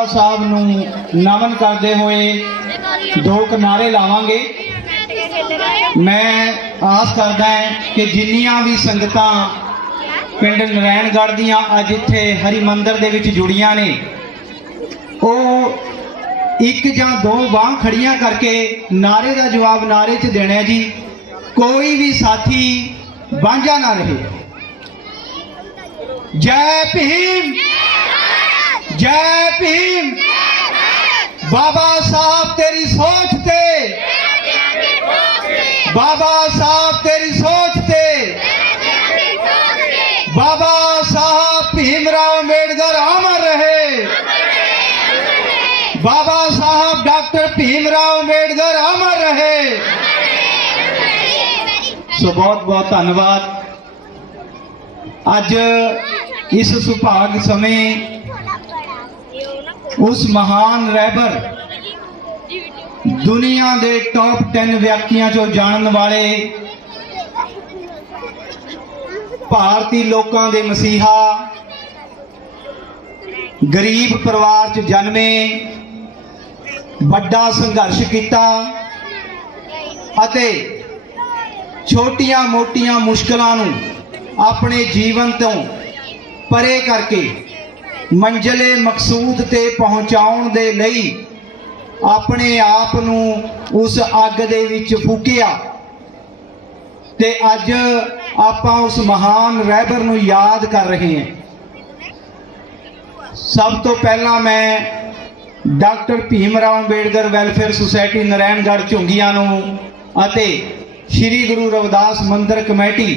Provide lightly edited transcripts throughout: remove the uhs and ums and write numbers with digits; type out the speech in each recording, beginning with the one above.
साहब नूं नमन करते हुए दो नारे लावांगे। मैं आस करदा है कि जिन्नियां भी संगतां पिंड नारायणगढ़ दियां अज इत्थे हरि मंदिर दे विच जुड़ियां ने वो एक जां दो बांह खड़ियां करके नारे का जवाब नारे च देना जी। कोई भी साथी वांझा ना रहे। जय भीम, जय भीम। बाबा साहब तेरी सोच ते, बाबा साहब तेरी सोच ते, बाबा साहब भीमराव अम्बेडकर अमर रहे। बाबा साहब डॉक्टर भीमराव अम्बेडकर अमर रहे। सो बहुत बहुत धन्यवाद। अज इस सुभाग समय उस महान रहबर दुनिया के टॉप 10 व्यक्तियों चो जानने वाले भारतीय लोगों के मसीहा गरीब परिवार च जन्मे, बड़ा संघर्ष किया, छोटिया मोटिया मुश्किलों अपने जीवन तो परे करके मंजिले मकसूद ते पहुंचाउण दे लई अपने आप नूं उस अग दे विच फूकिया। ते अज आपां उस महान रहबर नूं याद कर रहे हैं। सब तो पहला मैं doctor Bhimrao Ambedkar welfare society Narayangarh Jhungian नूं अते श्री गुरु रविदास मंदिर कमेटी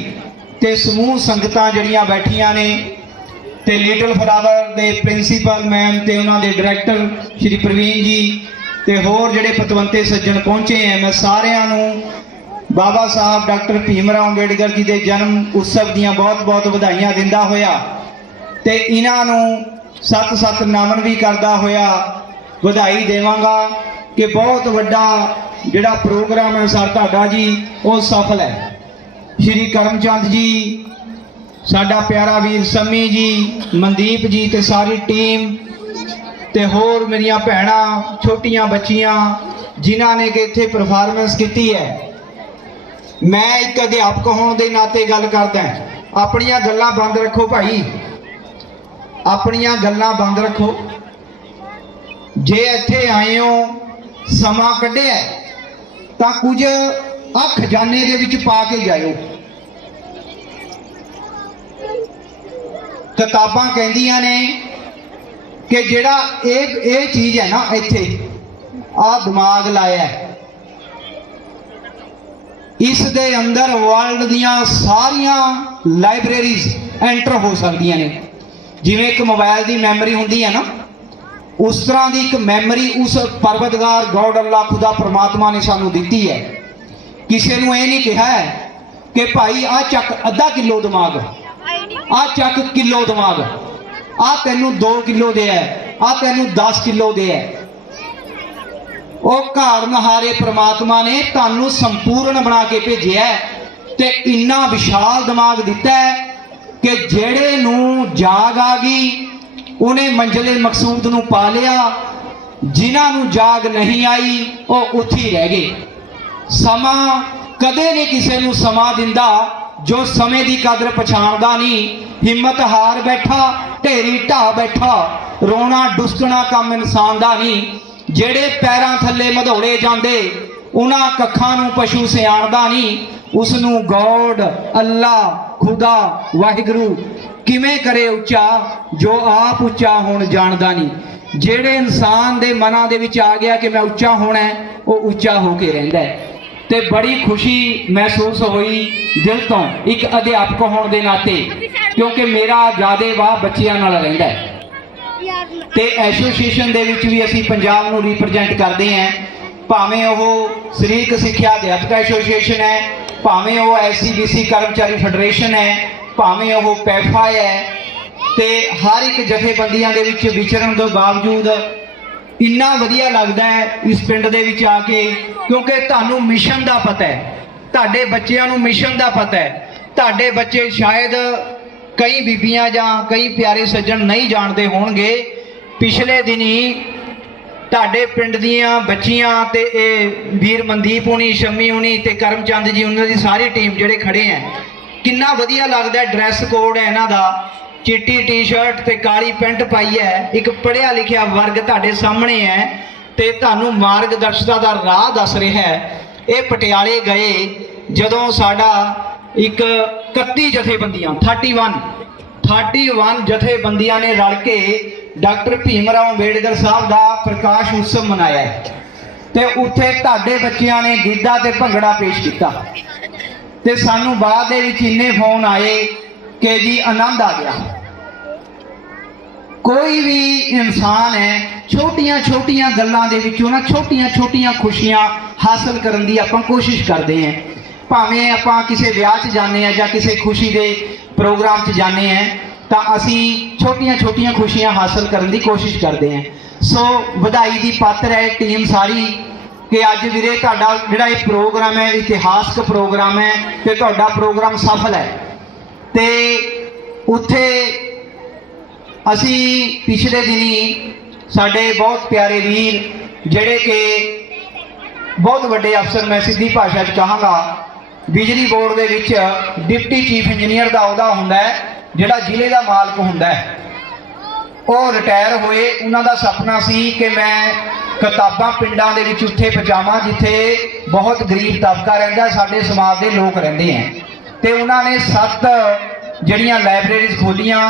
ते समूह संगतां जड़ियां बैठियां ने ते little flower they principal ma'am ते उन्होंने डायरैक्टर श्री प्रवीण जी ते होर जिहड़े पतवंते सज्जन पहुंचे हैं, मैं सारिਆਂ नूं बाबा साहब डॉक्टर भीमराव अम्बेडकर जी के जन्म उत्सव दियां बहुत बहुत वधाइयां दिंदा होया ते इन्हां नूं सत सत नमन भी करदा होया वधाई देवांगा कि बहुत वड्डा जिहड़ा प्रोग्राम है सर तुहाडा जी वो सफल है। श्री करमचंद जी, साडा प्यारा वीर सम्मी जी, मनदीप जी ते सारी टीम ते होर मेरिया भैणां छोटियां बच्चियां जिन्हां ने कि इत्थे परफॉर्मेंस की है। मैं एक अध्यापक होने के नाते गल करदा, अपनियां गल्लां बंद रखो भाई, अपनियां गल्लां बंद रखो। जे इत्थे आए हो समा कढ़िया तां कुछ आ खजाने दे विच पा के जाओ। किताबां कहंदियां ने कि जिहड़ा ये चीज़ है ना इत्थे आ दिमाग लाया है, इस दे अंदर वर्ल्ड दियां सारियां लाइब्रेरीज एंटर हो सकदियां ने। जिवें एक मोबाइल की मैमरी हुंदी है ना, उस तरह की एक मैमरी उस परवतगार गॉड अल्लाह खुदा परमात्मा ने सानू दिती है। किसी नूं ये नहीं कहा है कि भाई आ चक अद्धा किलो दिमाग, आ चक किलो दिमाग, आ तेनू 2 किलो दे है, आ तेनू 10 किलो दे है। वो घर नहारे परमात्मा ने तुहानू संपूर्ण बना के भेजिया है ते इन्ना विशाल दिमाग दिता है कि जेड़े नू जाग आ गई उन्हें मंजिले मकसूद नू पा लिया, जिन्हां नू जाग नहीं आई वो उत्थे ही रह गए। समा कदे नहीं किसी नू समा दिंदा जो समय की कदर पछाणदा नहीं। हिम्मत हार बैठा, ढेरी ढा बैठा, रोना डुसकना काम इंसान दा नहीं। जेड़े पैरां थल्ले मधोड़े जांदे उन्हां कखां नूं पशु सियाणदा नहीं। उसनूं गॉड अल्लाह खुदा वाहिगुरू किवें करे उच्चा जो आप उच्चा होण जाणदा नहीं। जेड़े इंसान दे मनां दे विच आ गया कि मैं उच्चा होना है वो उच्चा होके रहिंदा है। ते बड़ी खुशी महसूस हुई दिल तो एक अध्यापक होने के नाते, क्योंकि मेरा ज़्यादा वाह बच्चियां नाल रहिंदा है। ते एसोसीएशन दे विच भी असीं पंजाब नूं रिप्रजेंट करते हैं, भावें वह शरीरक सिक्ख्या अध्यापक एसोसीएशन है, भावें वह SCBC कर्मचारी फेडरेशन है, भावें वह पैफा है। ते हर एक जथेबंदियां दे विच विचरण के बावजूद इन्ना वधिया लगता है इस पिंड दे विच आके, क्योंकि तुहानू मिशन का पता है, तुहाडे बच्चियां नू मिशन का पता है। तुहाडे बच्चे शायद कई बीबियां जां कई प्यारे सज्जन नहीं जानते होणगे पिछले दिनी ਤੁਹਾਡੇ ਪਿੰਡ ਦੀਆਂ ਬੱਚੀਆਂ ਤੇ ਇਹ ਵੀਰ ਮਨਦੀਪ ਹੁਣੀ, ਸ਼ੰਮੀ ਹੁਣੀ ਤੇ ਕਰਮਚੰਦ ਜੀ, ਉਹਨਾਂ ਦੀ ਸਾਰੀ ਟੀਮ ਜਿਹੜੇ ਖੜੇ ਆ, ਕਿੰਨਾ ਵਧੀਆ ਲੱਗਦਾ। ਡਰੈਸ ਕੋਡ ਹੈ ਇਹਨਾਂ ਦਾ, ਚਿੱਟੀ ਟੀ-ਸ਼ਰਟ ਤੇ ਕਾਲੀ ਪੈਂਟ ਪਾਈ ਹੈ। ਇੱਕ ਪੜ੍ਹਿਆ ਲਿਖਿਆ ਵਰਗ ਤੁਹਾਡੇ ਸਾਹਮਣੇ ਹੈ ਤੇ ਤੁਹਾਨੂੰ ਮਾਰਗਦਰਸ਼ਤਾ ਦਾ ਰਾਹ ਦੱਸ ਰਿਹਾ ਹੈ। ਇਹ ਪਟਿਆਲੇ ਗਏ ਜਦੋਂ ਸਾਡਾ ਇੱਕ 31 ਜਥੇਬੰਦੀਆਂ 31 ਜਥੇਬੰਦੀਆਂ ਨੇ ਰਲ ਕੇ डॉक्टर भीमराव अंबेडकर साहब का प्रकाश उत्सव मनाया ते उत्थे तुहाडे बच्चियां ने गिद्धा ते भंगड़ा पेश किया ते सानू बाद दे विच इन्ने फोन आए कि जी आनंद आ गया। कोई भी इंसान है छोटियां छोटियां गल्लां दे विचों ना छोटियां छोटियां खुशियां हासिल करन दी आपां कोशिश करते हैं। भावें आपां किसी विआह च जाने हैं जां किसी खुशी दे प्रोग्राम च जाने हैं तो असी छोटियां छोटियां खुशियां हासिल करने की कोशिश करते हैं। सो बधाई की पात्र है टीम सारी कि अज वीरे तुहाडा जिहड़ा ये प्रोग्राम है इतिहासक प्रोग्राम है ते तुहाडा प्रोग्राम सफल है। ते उत्थे असी पिछले दिनी साडे बहुत प्यारे वीर जिहड़े कि बहुत वड्डे अफसर, मैं सीधी भाषा च कहांगा, बिजली बोर्ड दे विच डिप्टी चीफ इंजीनियर का अहुदा हुंदा है, जिहड़ा जिले का मालक हुंदा है, वो रिटायर होए। उन्हां दा सपना सी कि मैं किताबां पिंडां दे विच उत्थे पहुंचावां जिथे बहुत गरीब तबका रहिंदा, साडे समाज दे लोग रहिंदे हैं। ते उन्हां ने 7 जिहड़ियां लाइब्रेरीज खोलियां,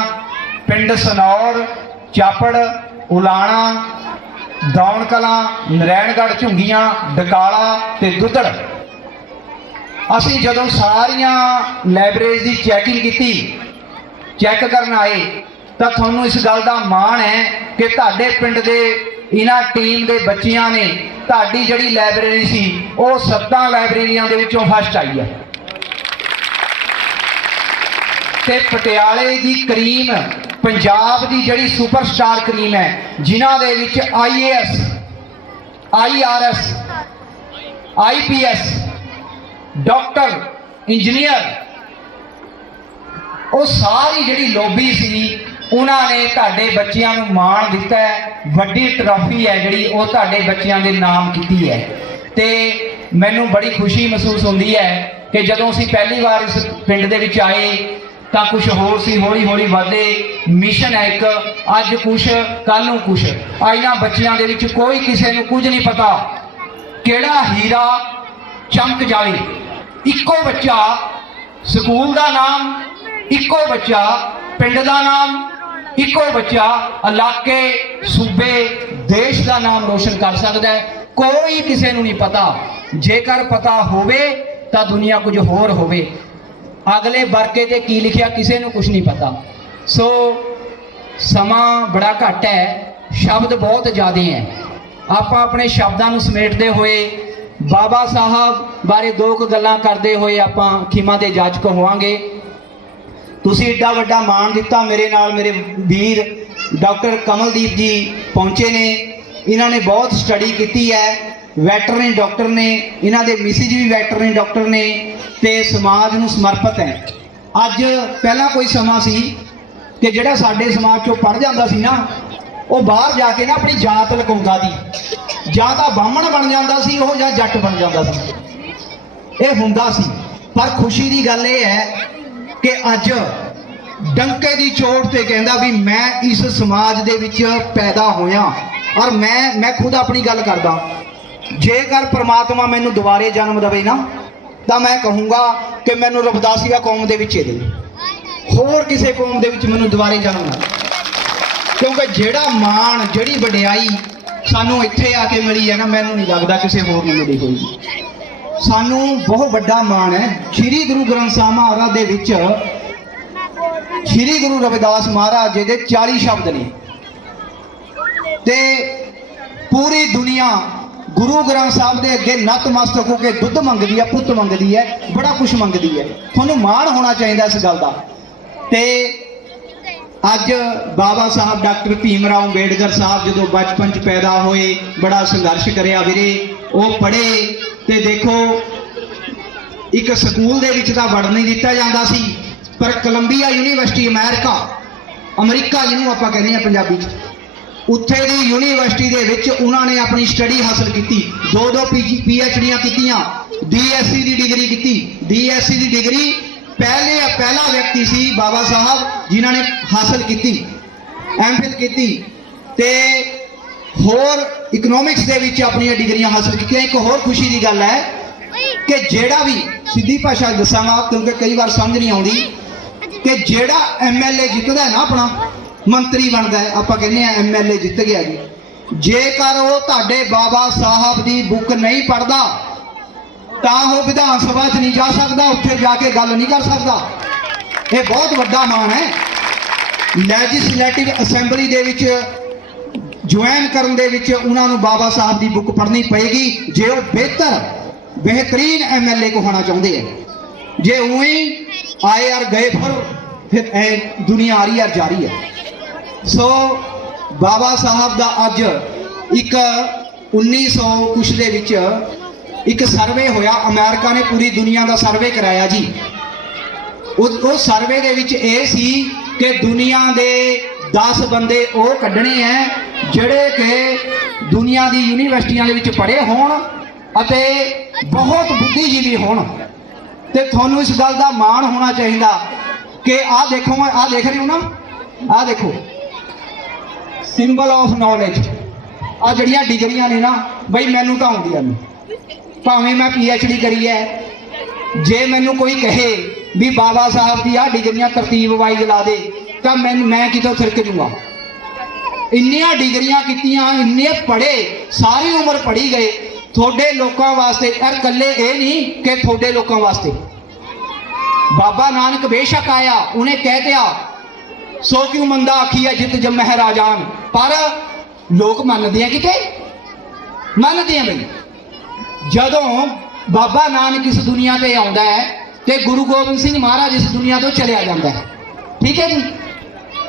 पिंड सनौर, चापड़, उलाणा, दौण कलां, नरैणगढ़ झुंगियां, डकाला ते दुद्धड़। असीं जदों सारियां लाइब्रेरीज की चैकिंग की, चैक करन आए तो थोनू इस गल का माण है कि तुहाडे पिंड दे इन्हां टीम दे बच्चियां ने तुहाडी जिहड़ी लाइब्रेरी सी वो 7 लाइब्रेरियां दे विचों फस्ट आई है। ते पटियाले दी करीम, पंजाब दी जिहड़ी सुपरस्टार करीम है, जिन्हां दे विच IAS, IRS, IPS, doctor, engineer, वो सारी जिहड़ी लॉबी सी उन्होंने तुहाडे बच्चियां नूं माण दिता है। वड्डी ट्रॉफी है जिहड़ी वो तुहाडे बच्चियां दे नाम कीती है। ते मैनूं बड़ी खुशी महसूस होंदी है कि जदों असीं पहली बार इस पिंड दे विच आए तां कुछ होर सी, हौली हौली वधे मिशन है एक, अज कुछ कल नूं कुछ। इन्हां बच्चियां दे विच कोई किसी नूं कुछ नहीं पता किहड़ा हीरा चमक जाए। इक्को बच्चा स्कूल का नाम, इक्को बच्चा पिंड का नाम, इक्को बच्चा इलाके, सूबे, देश का नाम रोशन कर सकता है। कोई किसी नूं नहीं पता, जेकर पता होवे तां दुनिया कुछ होर होवे। अगले बरके ते की लिखिया किसी नूं कुछ नहीं पता। सो समा बड़ा घट है, शब्द बहुत ज़्यादा हैं। आपां अपने शब्दां नूं समेटदे होए बाबा साहब बारे 2 गल्लां करदे होए आपां खिमा दे जाचक होवांगे। तुसी एडा वड्डा मान दिता। मेरे नाल मेरे वीर डॉक्टर कमलदीप जी पहुंचे ने, इन्होंने बहुत स्टडी की है, वैटरनरी डॉक्टर ने, इन्हों के मिसिज भी वैटरनरी डॉक्टर ने ते समाज नूं समर्पित है। अज पहला कोई समा सी कि जिहड़ा साडे समाज चों पढ़ जांदा सी ना, वो बाहर जाके ना अपनी जात लुकाउंदा सी, जां तां बामण बन जांदा सी ओह जां जट बन जांदा सी, ये हुंदा सी। पर खुशी की गल ये है कि अज डंके की चोट से कहता भी मैं इस समाज दे विच पैदा होया। और मैं खुद अपनी गल करदा, जेकर परमात्मा मैनू दोबारे जन्म देवे ना तो मैं कहूँगा कि मैनू रविदासिया कौम दे विच दे, होर किसी कौम दे विच मैनू दोबारे जन्म ना। क्योंकि जिहड़ा मान, जिहड़ी वडियाई सानू इत्थे आके मिली है ना, मैनू नहीं लगता किसी होर नूं मिली होगी। सानू बहुत बड़ा मान है। श्री गुरु ग्रंथ साहिब महाराज दे विच श्री गुरु रविदास महाराज जी दे 40 शब्द ने ते पूरी दुनिया गुरु ग्रंथ साहिब दे अगे नतमस्तक होकर दुध मंगदी है, पुत मंगदी है, बड़ा कुछ मंगदी है। तुहानू मान होना चाहिए इस गल का। ते अज बाबा साहब डॉक्टर भीमराव अंबेडकर साहब जो बचपन च पैदा होए, बड़ा संघर्ष करया वीरे, वो पढ़े ते देखो एक स्कूल दे विच तां वड़ नहीं दिता जांदा सी, पर कोलंबिया यूनीवर्सिटी अमेरिका, अमरीका जिन्होंने आपां कहने पंजाबी च, ਉੱਥੇ ਦੀ ਯੂਨੀਵਰਸਿਟੀ ਦੇ ਵਿੱਚ ਉਹਨਾਂ ਨੇ ਆਪਣੀ ਸਟੱਡੀ ਹਾਸਲ ਕੀਤੀ, ਦੋ PhDਆਂ ਕੀਤੀਆਂ, DSc ਦੀ ਡਿਗਰੀ ਕੀਤੀ। DSc ਦੀ ਡਿਗਰੀ ਪਹਿਲਾ ਵਿਅਕਤੀ ਸੀ ਬਾਬਾ ਸਾਹਿਬ ਜਿਨ੍ਹਾਂ ਨੇ ਹਾਸਲ ਕੀਤੀ, MPhil ਕੀਤੀ ਤੇ ਹੋਰ ਇਕਨੋਮਿਕਸ ਦੇ ਵਿੱਚ ਆਪਣੀਆਂ ਡਿਗਰੀਆਂ ਹਾਸਲ ਕੀਤੀਆਂ। ਇੱਕ ਹੋਰ ਖੁਸ਼ੀ ਦੀ ਗੱਲ ਹੈ ਕਿ ਜਿਹੜਾ ਵੀ ਸਿੱਧੀ ਭਾਸ਼ਾ ਦੱਸਾਂਗਾ ਕਿਉਂਕਿ ਕਈ ਵਾਰ ਸਮਝ ਨਹੀਂ ਆਉਂਦੀ, ਕਿ ਜਿਹੜਾ MLA ਜਿੱਤਦਾ ਹੈ ਨਾ, ਆਪਣਾ ਮੰਤਰੀ ਬਣਦਾ ਹੈ, ਆਪਾਂ ਕਹਿੰਦੇ ਆ MLA ਜਿੱਤ ਗਿਆ ਜੀ, ਜੇਕਰ ਉਹ ਤੁਹਾਡੇ ਬਾਬਾ ਸਾਹਿਬ ਦੀ ਬੁੱਕ ਨਹੀਂ ਪੜ੍ਹਦਾ ਤਾਂ ਉਹ ਵਿਧਾਨ ਸਭਾ 'ਚ ਨਹੀਂ ਜਾ ਸਕਦਾ, ਉੱਥੇ ਜਾ ਕੇ ਗੱਲ ਨਹੀਂ ਕਰ ਸਕਦਾ। ਇਹ ਬਹੁਤ ਵੱਡਾ ਮਾਣ ਹੈ। ਲੈਜਿਸਲੇਟਿਵ ਅਸੈਂਬਲੀ ਦੇ ਵਿੱਚ ਜੁਆਇਨ ਕਰਨ ਦੇ ਵਿੱਚ ਉਹਨਾਂ ਨੂੰ ਬਾਬਾ ਸਾਹਿਬ ਦੀ ਬੁੱਕ ਪੜ੍ਹਨੀ ਪਏਗੀ ਜੇ ਉਹ ਬਿਹਤਰੀਨ MLA ਕੋ ਹੋਣਾ ਚਾਹੁੰਦੇ ਹੈ। ਜੇ ਉਹੀ ਆਏ ਯਾਰ ਗਏ ਫਿਰ ਦੁਨੀਆ ਆ ਰਹੀ ਯਾਰ ਜਾ ਰਹੀ ਹੈ। ਸੋ ਬਾਬਾ ਸਾਹਿਬ ਦਾ ਅੱਜ ਇੱਕ 1900 ਕੁਛ ਦੇ ਵਿੱਚ ਇੱਕ ਸਰਵੇ ਹੋਇਆ, ਅਮਰੀਕਾ ਨੇ ਪੂਰੀ ਦੁਨੀਆ ਦਾ ਸਰਵੇ ਕਰਾਇਆ ਜੀ। ਉਹ ਸਰਵੇ ਦੇ ਵਿੱਚ ਇਹ ਸੀ ਕਿ ਦੁਨੀਆ ਦੇ 10 ਬੰਦੇ ਉਹ ਕੱਢਣੇ ਹੈ ਜਿਹੜੇ ਕਿ ਦੁਨੀਆ ਦੀ ਯੂਨੀਵਰਸਿਟੀਆਂ ਦੇ ਵਿੱਚ ਪੜ੍ਹੇ ਹੋਣ ਅਤੇ ਬਹੁਤ ਬੁੱਧੀਜੀਵੀ ਹੋਣ। ਤੇ ਤੁਹਾਨੂੰ ਇਸ ਗੱਲ ਦਾ ਮਾਣ ਹੋਣਾ ਚਾਹੀਦਾ ਕਿ ਆਹ ਦੇਖੋ, ਆਹ ਦੇਖ ਰਹੇ ਹੋ ਨਾ, ਆਹ ਦੇਖੋ ਸਿੰਬਲ ਆਫ ਨੌਲੇਜ। ਆਹ ਜਿਹੜੀਆਂ ਡਿਗਰੀਆਂ ਨੇ ਨਾ ਬਈ ਮੈਨੂੰ ਤਾਂ ਆਉਂਦੀਆਂ ਨੇ, ਭਾਵੇਂ ਮੈਂ PhD ਕਰੀ ਹੈ। ਜੇ ਮੈਨੂੰ ਕੋਈ ਕਹੇ ਵੀ ਬਾਬਾ ਸਾਹਿਬ ਦੀ ਆਹ ਡਿਗਰੀਆਂ ਤਰਤੀਬ ਵਾਈਜ਼ ਲਾ ਦੇ ਤਾਂ ਮੈਂ ਕਿਤੋਂ ਥਿਰਕ ਜੂੰਗਾ। ਇੰਨੀਆਂ ਡਿਗਰੀਆਂ ਕੀਤੀਆਂ, ਇੰਨੇ ਪੜ੍ਹੇ, ਸਾਰੀ ਉਮਰ ਪੜ੍ਹੀ ਗਏ। ਤੁਹਾਡੇ ਲੋਕਾਂ ਵਾਸਤੇ ਯਾਰ, ਇਕੱਲੇ ਇਹ ਨਹੀਂ ਕਿ ਤੁਹਾਡੇ ਲੋਕਾਂ ਵਾਸਤੇ। ਬਾਬਾ ਨਾਨਕ ਬੇਸ਼ੱਕ ਆਇਆ, ਉਹਨੇ ਕਹਿ ਦਿਆ ਸੋ ਕਿਉ ਮੰਦਾ ਆਖੀਆ ਜਿਤ ਜੰਮਹਿ ਰਾਜਾਨ, ਪਰ ਲੋਕ ਮੰਨਦੇ ਆ, ਕਿਤੇ ਮੰਨਦੇ ਆ ਬਈ। ਜਦੋਂ ਬਾਬਾ ਨਾਨਕ ਇਸ ਦੁਨੀਆ ਤੇ ਆਉਂਦਾ ਹੈ ਤੇ ਗੁਰੂ ਗੋਬਿੰਦ ਸਿੰਘ ਮਹਾਰਾਜ ਇਸ ਦੁਨੀਆ ਤੋਂ ਚਲਿਆ ਜਾਂਦਾ ਹੈ, ਠੀਕ ਹੈ ਜੀ।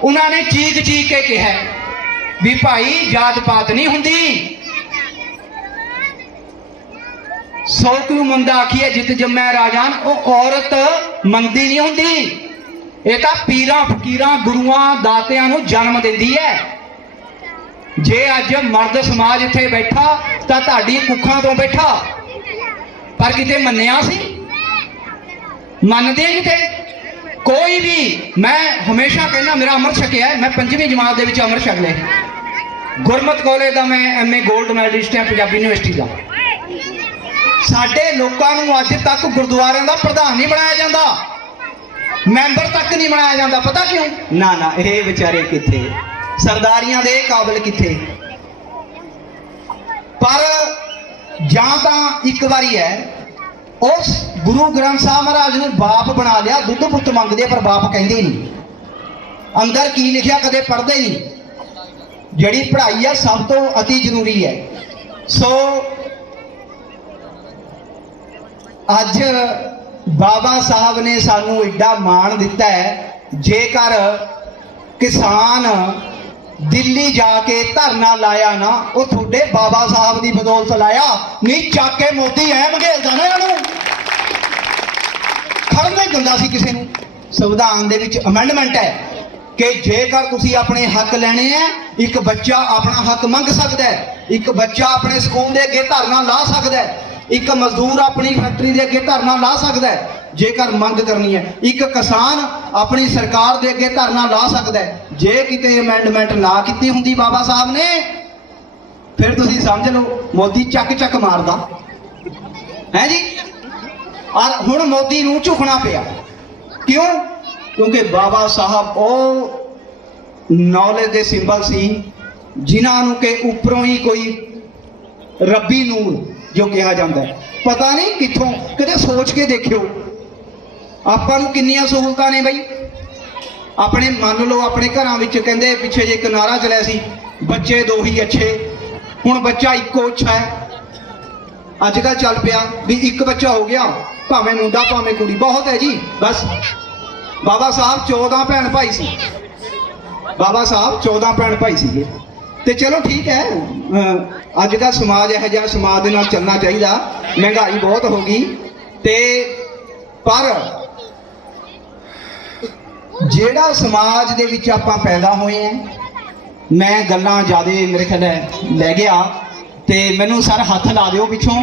ਉਹਨਾਂ ਨੇ ਚੀਕ ਕੇ ਕਿਹਾ ਵੀ ਭਾਈ ਜਾਤ ਪਾਤ ਨਹੀਂ ਹੁੰਦੀ, ਸੋ ਕਿਉ ਮੰਦਾ ਆਖੀਏ ਜਿਤ ਜੰਮੈ ਰਾਜਾਨ। ਉਹ ਔਰਤ ਮੰਦੀ ਨਹੀਂ ਹੁੰਦੀ, ਇਹ ਤਾਂ ਪੀਰਾਂ ਫਕੀਰਾਂ ਗੁਰੂਆਂ ਦਾਤਿਆਂ ਨੂੰ ਜਨਮ ਦਿੰਦੀ ਹੈ। ਜੇ ਅੱਜ ਮਰਦ ਸਮਾਜ ਇੱਥੇ ਬੈਠਾ ਤਾਂ ਤੁਹਾਡੀ ਕੁੱਖਾਂ ਤੋਂ ਬੈਠਾ, ਪਰ ਕਿਤੇ ਮੰਨਿਆ ਸੀ? ਮੰਨਦੇ ਕਿਤੇ ਕੋਈ ਵੀ? ਮੈਂ ਹਮੇਸ਼ਾ ਕਹਿੰਦਾ, ਮੇਰਾ ਅੰਮ੍ਰਿਤ ਛਕਿਆ ਹੈ, ਮੈਂ 5ਵੀਂ ਜਮਾਤ ਦੇ ਵਿੱਚ ਅੰਮ੍ਰਿਤ ਛਕ ਲਿਆ। ਗੁਰਮਤ ਕਾਲਜ ਦਾ ਮੈਂ MA ਗੋਲਡ ਮੈਡਲਿਸਟ ਹਾਂ, ਪੰਜਾਬੀ ਯੂਨੀਵਰਸਿਟੀ ਦਾ। ਸਾਡੇ ਲੋਕਾਂ ਨੂੰ ਅੱਜ ਤੱਕ ਗੁਰਦੁਆਰਿਆਂ ਦਾ ਪ੍ਰਧਾਨ ਨਹੀਂ ਬਣਾਇਆ ਜਾਂਦਾ, ਮੈਂਬਰ ਤੱਕ ਨਹੀਂ ਬਣਾਇਆ ਜਾਂਦਾ। ਪਤਾ ਕਿਉਂ? ਨਾ ਇਹ ਵਿਚਾਰੇ ਕਿੱਥੇ, ਸਰਦਾਰੀਆਂ ਦੇ ਕਾਬਿਲ ਕਿੱਥੇ। ਪਰ ਜਾਂ ਤਾਂ ਇੱਕ ਵਾਰੀ ਹੈ ਉਸ ਗੁਰੂ ਗ੍ਰੰਥ ਸਾਹਿਬ ਮਹਾਰਾਜ ਨੂੰ ਬਾਪ ਬਣਾ ਲਿਆ, ਦੁੱਧ ਪੁੱਤ ਮੰਗਦੇ ਪਰ ਬਾਪ ਕਹਿੰਦੇ ਨਹੀਂ, ਅੰਦਰ ਕੀ ਲਿਖਿਆ ਕਦੇ ਪੜ੍ਹਦੇ ਨਹੀਂ। ਜਿਹੜੀ ਪੜ੍ਹਾਈ ਹੈ ਸਭ ਤੋਂ ਅਤੀ ਜ਼ਰੂਰੀ ਹੈ। ਸੋ ਅੱਜ ਬਾਬਾ ਸਾਹਿਬ ਨੇ ਸਾਨੂੰ ਏਡਾ ਮਾਣ ਦਿੱਤਾ ਹੈ। ਜੇਕਰ ਕਿਸਾਨ ਦਿੱਲੀ ਜਾ ਕੇ ਧਰਨਾ ਲਾਇਆ ਨਾ, ਉਹ ਤੁਹਾਡੇ ਬਾਬਾ ਸਾਹਿਬ ਦੀ ਬਦੌਲਤ ਲਾਇਆ, ਨਹੀਂ ਚੱਕ ਕੇ ਮੋਦੀ ਐ ਮੰਗੇਲਦਾ ਨਾ ਇਹਨੂੰ, ਖੜਨ ਨਹੀਂ ਦਿੰਦਾ ਸੀ ਕਿਸੇ ਨੂੰ। ਸੰਵਿਧਾਨ ਦੇ ਵਿੱਚ ਅਮੈਂਡਮੈਂਟ ਹੈ ਕਿ ਜੇਕਰ ਤੁਸੀਂ ਆਪਣੇ ਹੱਕ ਲੈਣੇ ਹੈ, ਇੱਕ ਬੱਚਾ ਆਪਣਾ ਹੱਕ ਮੰਗ ਸਕਦਾ ਹੈ, ਇੱਕ ਬੱਚਾ ਆਪਣੇ ਸਕੂਲ ਦੇ ਅੱਗੇ ਧਰਨਾ ਲਾ ਸਕਦਾ ਹੈ, ਇੱਕ ਮਜ਼ਦੂਰ ਆਪਣੀ ਫੈਕਟਰੀ ਦੇ ਅੱਗੇ ਧਰਨਾ ਲਾ ਸਕਦਾ ਹੈ ਜੇਕਰ ਮੰਗ ਕਰਨੀ ਹੈ, ਇੱਕ ਕਿਸਾਨ ਆਪਣੀ ਸਰਕਾਰ ਦੇ ਅੱਗੇ ਧਰਨਾ ਲਾ ਸਕਦਾ ਹੈ। ਜੇ ਕਿਤੇ ਅਮੈਂਡਮੈਂਟ ਨਾ ਕੀਤੀ ਹੁੰਦੀ ਬਾਬਾ ਸਾਹਿਬ ਨੇ, ਫਿਰ ਤੁਸੀਂ ਸਮਝ ਲਓ ਮੋਦੀ ਚੱਕ ਮਾਰਦਾ ਹੈ ਜੀ। ਔਰ ਹੁਣ ਮੋਦੀ ਨੂੰ ਝੁਕਣਾ ਪਿਆ, ਕਿਉਂ? ਕਿਉਂਕਿ ਬਾਬਾ ਸਾਹਿਬ ਉਹ ਨੌਲੇਜ ਦੇ ਸਿੰਬਲ ਸੀ ਜਿਨ੍ਹਾਂ ਨੂੰ ਕਿ ਉੱਪਰੋਂ ਹੀ ਕੋਈ ਰੱਬੀ ਨੂਰ ਜੋ ਕਿਹਾ ਜਾਂਦਾ ਹੈ, ਪਤਾ ਨਹੀਂ ਕਿੱਥੋਂ। ਕਦੇ ਸੋਚ ਕੇ ਦੇਖਿਓ ਆਪਾਂ ਨੂੰ ਕਿੰਨੀਆਂ ਸਹੂਲਤਾਂ ਨੇ ਬਈ। ਆਪਣੇ ਮੰਨ ਲਓ ਆਪਣੇ ਘਰਾਂ ਵਿੱਚ ਕਹਿੰਦੇ ਪਿੱਛੇ ਜੇ ਇੱਕ ਨਾਰਾ ਚੱਲਿਆ ਸੀ, ਬੱਚੇ ਦੋ ਹੀ ਅੱਛੇ। ਹੁਣ ਬੱਚਾ ਇੱਕੋ ਅੱਛਾ ਹੈ। ਅੱਜ ਕੱਲ੍ਹ ਚੱਲ ਪਿਆ ਵੀ ਇੱਕ ਬੱਚਾ ਹੋ ਗਿਆ, ਭਾਵੇਂ ਮੁੰਡਾ ਭਾਵੇਂ ਕੁੜੀ, ਬਹੁਤ ਹੈ ਜੀ ਬਸ। ਬਾਬਾ ਸਾਹਿਬ 14 ਭੈਣ ਭਾਈ ਸੀ, ਬਾਬਾ ਸਾਹਿਬ 14 ਭੈਣ ਭਾਈ ਸੀਗੇ। ਤੇ ਚਲੋ ਠੀਕ ਹੈ, ਅੱਜ ਦਾ ਸਮਾਜ ਇਹੋ ਜਿਹਾ ਸਮਾਜ ਦੇ ਨਾਲ ਚੱਲਣਾ ਚਾਹੀਦਾ। ਮਹਿੰਗਾਈ ਬਹੁਤ ਹੋ ਗਈ ਤੇ ਪਰ ਜਿਹੜਾ ਸਮਾਜ ਦੇ ਵਿੱਚ ਆਪਾਂ ਪੈਦਾ ਹੋਏ ਹਾਂ, मैं गल्लां ज़्यादा मेरे ख्याल लै गया तो मैनू सर हथ ला दिओ पिछों,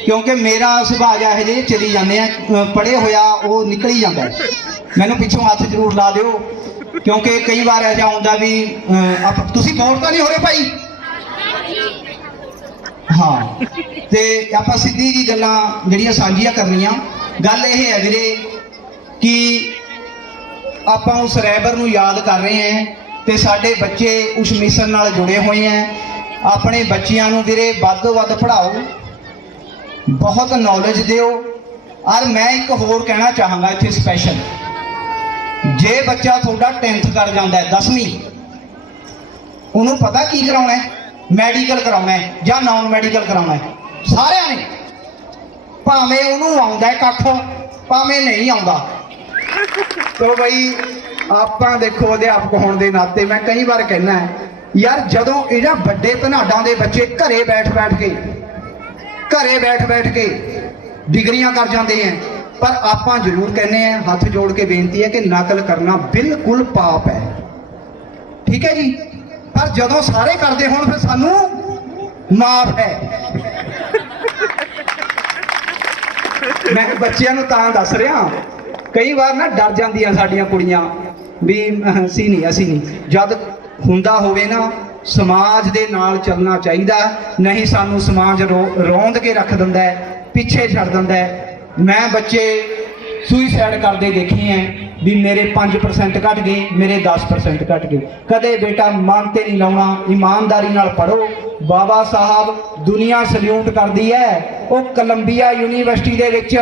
क्योंकि मेरा सुभाव यह जे चली जाने पढ़े होया वो निकल ही जाता है। मैनू पिछों हथ जरूर ला दिओ, क्योंकि कई बार ऐसा होंदा भी तुसीं बोर तो नहीं हो रहे भाई? हाँ, तो आप सीधी जी गल्लां जिहड़ियां सांझियां करनियां। गल यह है वीरे कि आप उस रैबर नूं याद कर रहे हैं तो साडे बच्चे उस मिशन नाल जुड़े हुए हैं। अपने बच्चियां नूं वीरे वध तो वध पढ़ाओ, बहुत नॉलेज दिओ। और मैं एक होर कहना चाहांगा इत्थे स्पैशल, जे बच्चा थोड़ा 10th कर जाता है 10वीं, उन्होंने पता की कराना है? मैडिकल कराना है या नॉन मैडिकल कराना है? सारिਆਂ ने, भावें उन्होंने आउंदा है कख, भावें नहीं आउंदा। तो बई आप देखो अध्यापक होने के नाते मैं कई बार कहना है यार, जदों इन्हां वड्डे धनाडां दे बच्चे घरे बैठ बैठ के डिग्रियां कर जाते हैं, पर आप जरूर कहने हैं, हाथ जोड़ के बेनती है कि नकल करना बिल्कुल पाप है, ठीक है जी। पर जदों सारे करते हो फिर सानू माफ है। मैं बच्चों को तां दस रहा, कई बार ना डर जांदियां साडियां कुड़ियां भी असी नहीं। जद हुंदा होवे ना, समाज दे नाल चलना चाहिए, नहीं सानू समाज रौंद के रख दिंदा है, पिछे छड़ दिंदा है। मैं बच्चे सुइसाइड करते देखे हैं भी मेरे 5% घट गए, मेरे 10% घट गए। कदे बेटा मन ते नहीं लाउणा, ईमानदारी नाल पढ़ो। बाबा साहब दुनिया सल्यूट करती है, वो कोलंबिया यूनीवर्सिटी दे विच,